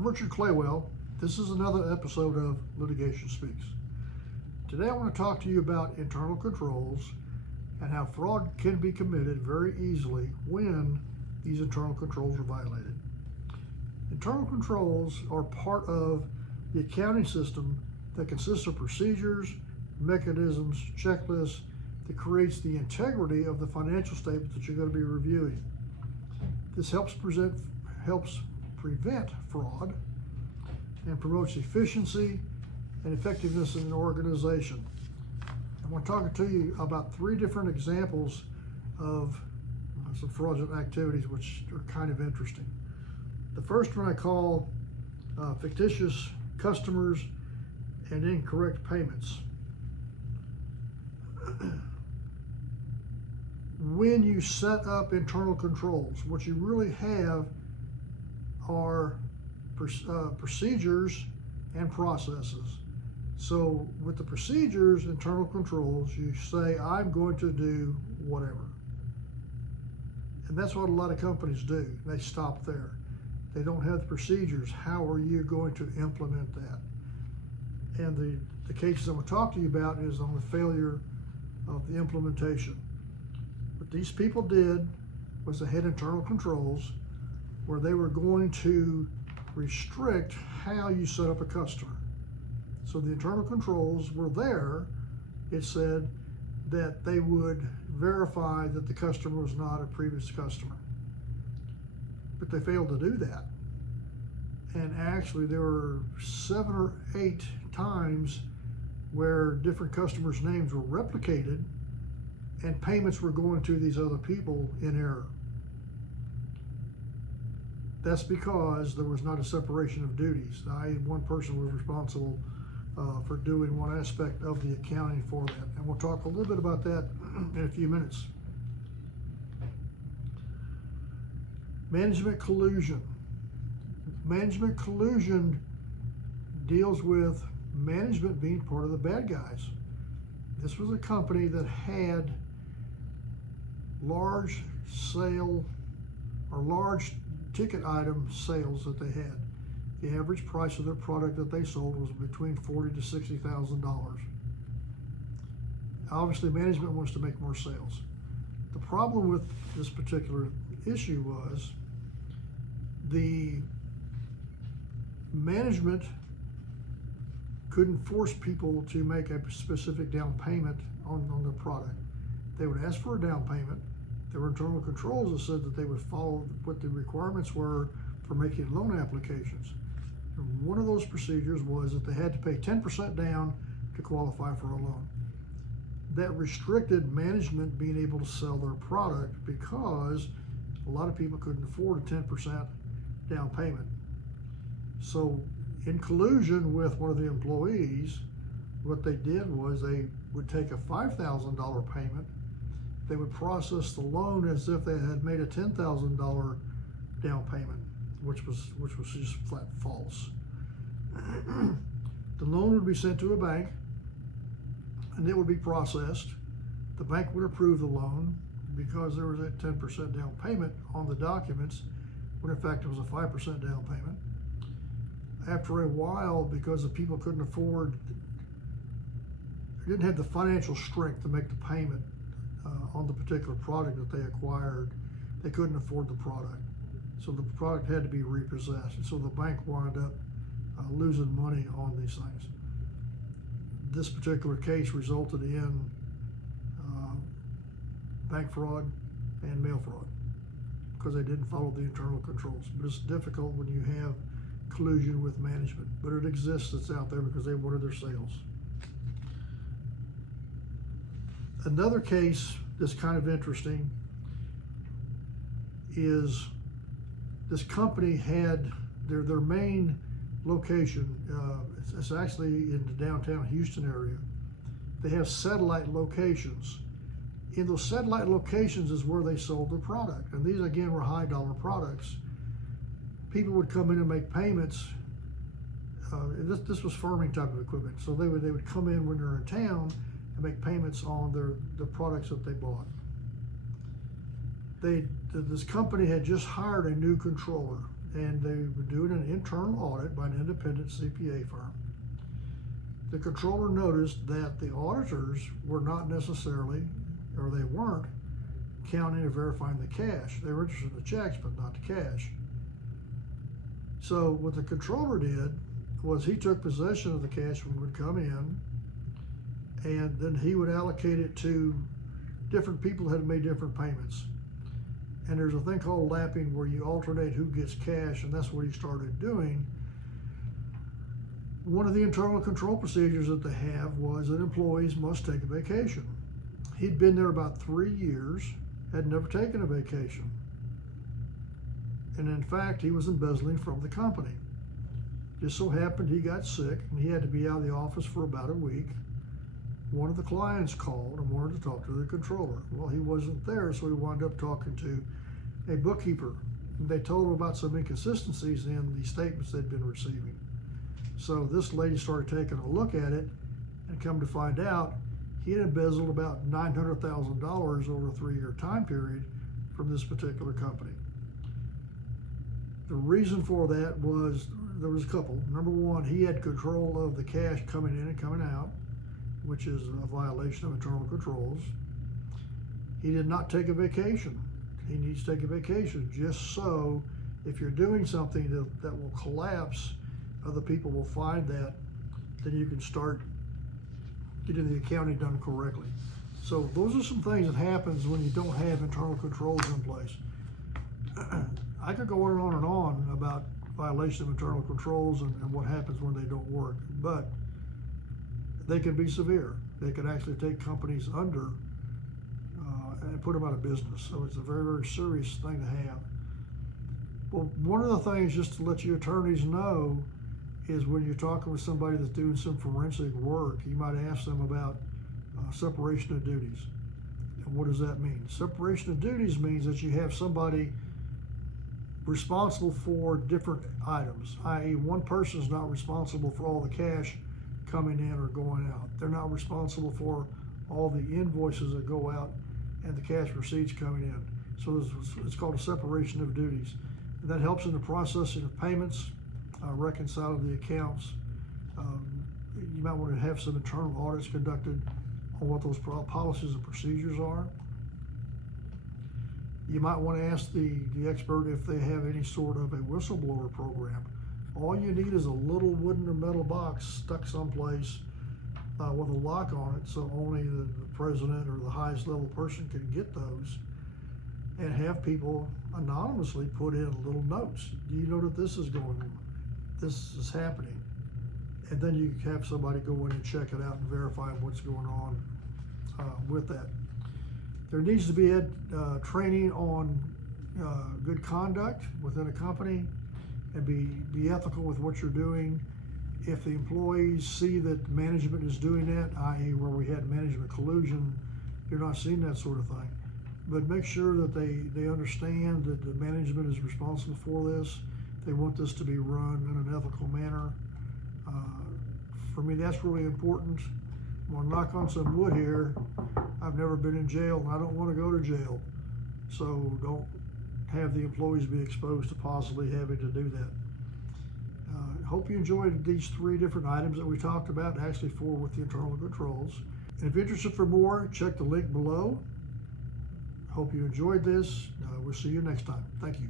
I'm Richard Claywell. This is another episode of Litigation Speaks. Today I want to talk to you about internal controls and how fraud can be committed very easily when these internal controls are violated. Internal controls are part of the accounting system that consists of procedures, mechanisms, checklists that creates the integrity of the financial statements that you're going to be reviewing. This helps prevent fraud and promotes efficiency and effectiveness in an organization. I want to talk to you about 3 different examples of some fraudulent activities which are kind of interesting. The first one I call fictitious customers and incorrect payments. When you set up internal controls, what you really have are procedures and processes. So with the procedures, internal controls, you say, I'm going to do whatever. And that's what a lot of companies do. They stop there. They don't have the procedures. How are you going to implement that? And the cases I'm going to talk to you about is on the failure of the implementation. What these people did was they had internal controls where they were going to restrict how you set up a customer. So the internal controls were there. It said that they would verify that the customer was not a previous customer. But they failed to do that. And actually there were 7 or 8 times where different customers' names were replicated and payments were going to these other people in error. That's because there was not a separation of duties. One person was responsible for doing one aspect of the accounting for that. And we'll talk a little bit about that in a few minutes. Management collusion. Management collusion deals with management being part of the bad guys. This was a company that had large sale or large ticket item sales that they had. The average price of their product that they sold was between $40,000 to $60,000. Obviously, management wants to make more sales. The problem with this particular issue was the management couldn't force people to make a specific down payment on the product. They would ask for a down payment. There were internal controls that said that they would follow what the requirements were for making loan applications. And one of those procedures was that they had to pay 10% down to qualify for a loan. That restricted management being able to sell their product because a lot of people couldn't afford a 10% down payment. So in collusion with one of the employees, what they did was they would take a $5,000 payment. They would process the loan as if they had made a $10,000 down payment, which was just flat false. The loan would be sent to a bank and it would be processed. The bank would approve the loan because there was a 10% down payment on the documents, when in fact it was a 5% down payment. After a while, because the people couldn't afford, didn't have the financial strength to make the payment on the particular product that they acquired, they couldn't afford the product. So the product had to be repossessed. And so the bank wound up losing money on these things. This particular case resulted in bank fraud and mail fraud because they didn't follow the internal controls. But it's difficult when you have collusion with management, but it exists. It's out there because they wanted their sales. Another case that's kind of interesting is this company had their main location. It's actually in the downtown Houston area. They have satellite locations. In those satellite locations is where they sold their product. And these again were high dollar products. People would come in and make payments. This was farming type of equipment. So they would come in when they're in town and make payments on the products that they bought. This company had just hired a new controller. and they were doing an internal audit by an independent CPA firm. The controller noticed that the auditors were not necessarily, or they weren't, counting and verifying the cash. They were interested in the checks, but not the cash. So what the controller did was he took possession of the cash when it would come in, and then he would allocate it to different people that had made different payments. And there's a thing called lapping where you alternate who gets cash, and that's what he started doing. One of the internal control procedures that they have was that employees must take a vacation. He'd been there about 3 years, had never taken a vacation. And in fact, he was embezzling from the company. Just so happened he got sick and he had to be out of the office for about a week. One of the clients called and wanted to talk to the controller. Well, he wasn't there, so he wound up talking to a bookkeeper. And they told him about some inconsistencies in the statements they'd been receiving. So this lady started taking a look at it, and come to find out, he had embezzled about $900,000 over a 3-year time period from this particular company. The reason for that was, there was a couple. Number one, he had control of the cash coming in and coming out, which is a violation of internal controls. He did not take a vacation. He needs to take a vacation just so if you're doing something that will collapse, other people will find that, then you can start getting the accounting done correctly. So those are some things that happens when you don't have internal controls in place. I could go on and on about violation of internal controls and what happens when they don't work, but they can be severe. They can actually take companies under and put them out of business. So it's a very, very serious thing to have. Well, one of the things, just to let you attorneys know, is when you're talking with somebody that's doing some forensic work, you might ask them about separation of duties. And what does that mean? Separation of duties means that you have somebody responsible for different items, i.e. one person is not responsible for all the cash coming in or going out. They're not responsible for all the invoices that go out and the cash receipts coming in. So it's called a separation of duties. And that helps in the processing of payments, reconciling the accounts. You might want to have some internal audits conducted on what those policies and procedures are. You might want to ask the expert if they have any sort of a whistleblower program. All you need is a little wooden or metal box stuck someplace with a lock on it, so only the president or the highest level person can get those, and have people anonymously put in little notes. Do you know that this is going on? This is happening. And then you have somebody go in and check it out and verify what's going on with that. There needs to be training on good conduct within a company, and be ethical with what you're doing. If the employees see that management is doing that, i.e. where we had management collusion, you're not seeing that sort of thing. But make sure that they understand that the management is responsible for this. They want this to be run in an ethical manner. For me, that's really important. I'm gonna knock on some wood here. I've never been in jail, and I don't want to go to jail. So don't have the employees be exposed to possibly having to do that. Hope you enjoyed these 3 different items that we talked about, actually 4 with the internal controls. And if you're interested for more, check the link below. Hope you enjoyed this. We'll see you next time. Thank you.